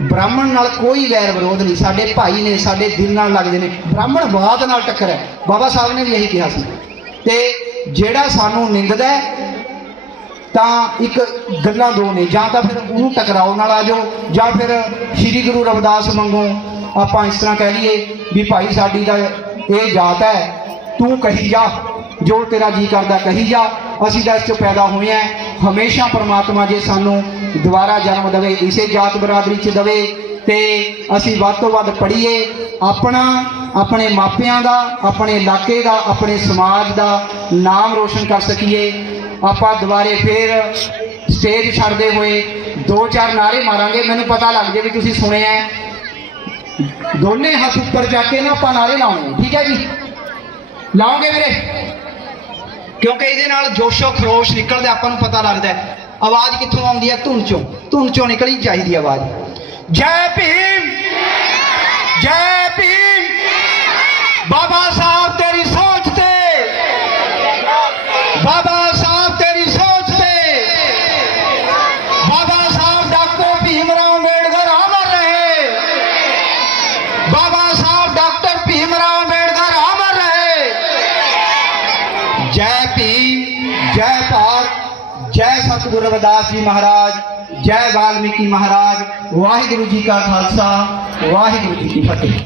ਬ੍ਰਾਹਮਣ ਨਾਲ ਕੋਈ ਵੈਰ ਵਿਰੋਧ ਨਹੀਂ, ਸਾਡੇ ਭਾਈ ਨੇ, ਸਾਡੇ ਦਿਲ ਨਾਲ ਲੱਗਦੇ ਨੇ। ਬ੍ਰਾਹਮਣਵਾਦ ਨਾਲ ਟੱਕਰ ਹੈ, ਬਾਬਾ ਸਾਹਿਬ ਨੇ ਵੀ ਇਹੀ ਕਿਹਾ ਸੀ। ਤੇ ਜਿਹੜਾ ਸਾਨੂੰ ਨਿੰਦਦਾ ਤਾਂ ਇੱਕ ਗੱਲਾਂ ਦੋ ਨੇ, ਜਾਂ ਤਾਂ ਫਿਰ ਉਹਨੂੰ ਟਕਰਾਓ ਨਾਲ ਆ ਜਾਓ, ਜਾਂ ਫਿਰ ਸ਼੍ਰੀ ਗੁਰੂ ਰਵਿਦਾਸ ਵਾਂਗੂ ਆਪਾਂ ਇਸ ਤਰ੍ਹਾਂ ਕਹਿ ਲਈਏ ਵੀ ਭਾਈ ਸਾਡੀ ਤਾਂ ਇਹ ਜਾਤ ਹੈ, ਤੂੰ ਕਹੀ ਜਾ ਜੋ ਤੇਰਾ ਜੀ ਕਰਦਾ ਕਹੀ ਜਾ, ਅਸੀਂ ਤਾਂ ਇਸ 'ਚ ਪੈਦਾ ਹੋਏ ਹਾਂ। ਹਮੇਸ਼ਾ ਪਰਮਾਤਮਾ ਜੇ ਸਾਨੂੰ ਦੁਬਾਰਾ ਜਨਮ ਦੇਵੇ ਇਸੇ ਜਾਤ ਬਰਾਦਰੀ 'ਚ ਦੇਵੇ ਤੇ ਅਸੀਂ ਵੱਧ ਤੋਂ ਵੱਧ ਪੜ੍ਹੀਏ, ਆਪਣੇ ਮਾਪਿਆਂ ਦਾ, ਆਪਣੇ ਇਲਾਕੇ ਦਾ, ਆਪਣੇ ਸਮਾਜ ਦਾ ਨਾਮ ਰੋਸ਼ਨ ਕਰ ਸਕੀਏ। ਆਪਾਂ ਦੁਬਾਰੇ ਫੇਰ ਸਟੇਜ ਛੱਡਦੇ ਹੋਏ 2-4 ਨਾਅਰੇ ਮਾਰਾਂਗੇ। ਮੈਨੂੰ ਪਤਾ ਲੱਗ ਜੇ ਵੀ ਤੁਸੀਂ ਸੁਣੇ ਹੈ, ਦੋਨੇ ਹੱਥ ਉੱਪਰ ਜਾ ਕੇ ਨਾ ਆਪਾਂ ਨਾਅਰੇ ਲਾਉਣੇ, ਠੀਕ ਹੈ ਜੀ? ਲਾਓਗੇ ਵੀਰੇ? ਕਿਉਂਕਿ ਇਹਦੇ ਨਾਲ ਜੋਸ਼ੋ ਖਰੋਸ਼ ਨਿਕਲਦਾ, ਆਪਾਂ ਨੂੰ ਪਤਾ ਲੱਗਦਾ ਆਵਾਜ਼ ਕਿੱਥੋਂ ਆਉਂਦੀ ਹੈ, ਧੁਨ ਚੋਂ ਨਿਕਲਣੀ ਚਾਹੀਦੀ ਆਵਾਜ਼। ਜੈ ਭੀਮ, ਜੈ ਭੀਮ। ਬਾਬਾ ਸਾਹਿਬ ਤੇਰੀ ਸੋਚ ਤੇ, ਬਾਬਾ ਸਾਹਿਬ ਤੇਰੀ ਸੋਚ ਤੇ, ਬਾਬਾ ਸਾਹਿਬ ਡਾਕਟਰ ਭੀਮ ਰਾਓ ਅੰਬੇਡਕਰ ਅਮਰ ਰਹੇ, ਬਾਬਾ ਸਾਹਿਬ ਡਾਕਟਰ ਭੀਮ ਰਾਓ ਅੰਬੇਡਕਰ ਅਮਰ ਰਹੇ। ਜੈ ਭੀਮ, जय भारत, जय सतगुरु रविदास जी महाराज, जय वाल्मीकि महाराज। वाहिगुरु जी का खालसा, वाहिगुरु जी की फतेह।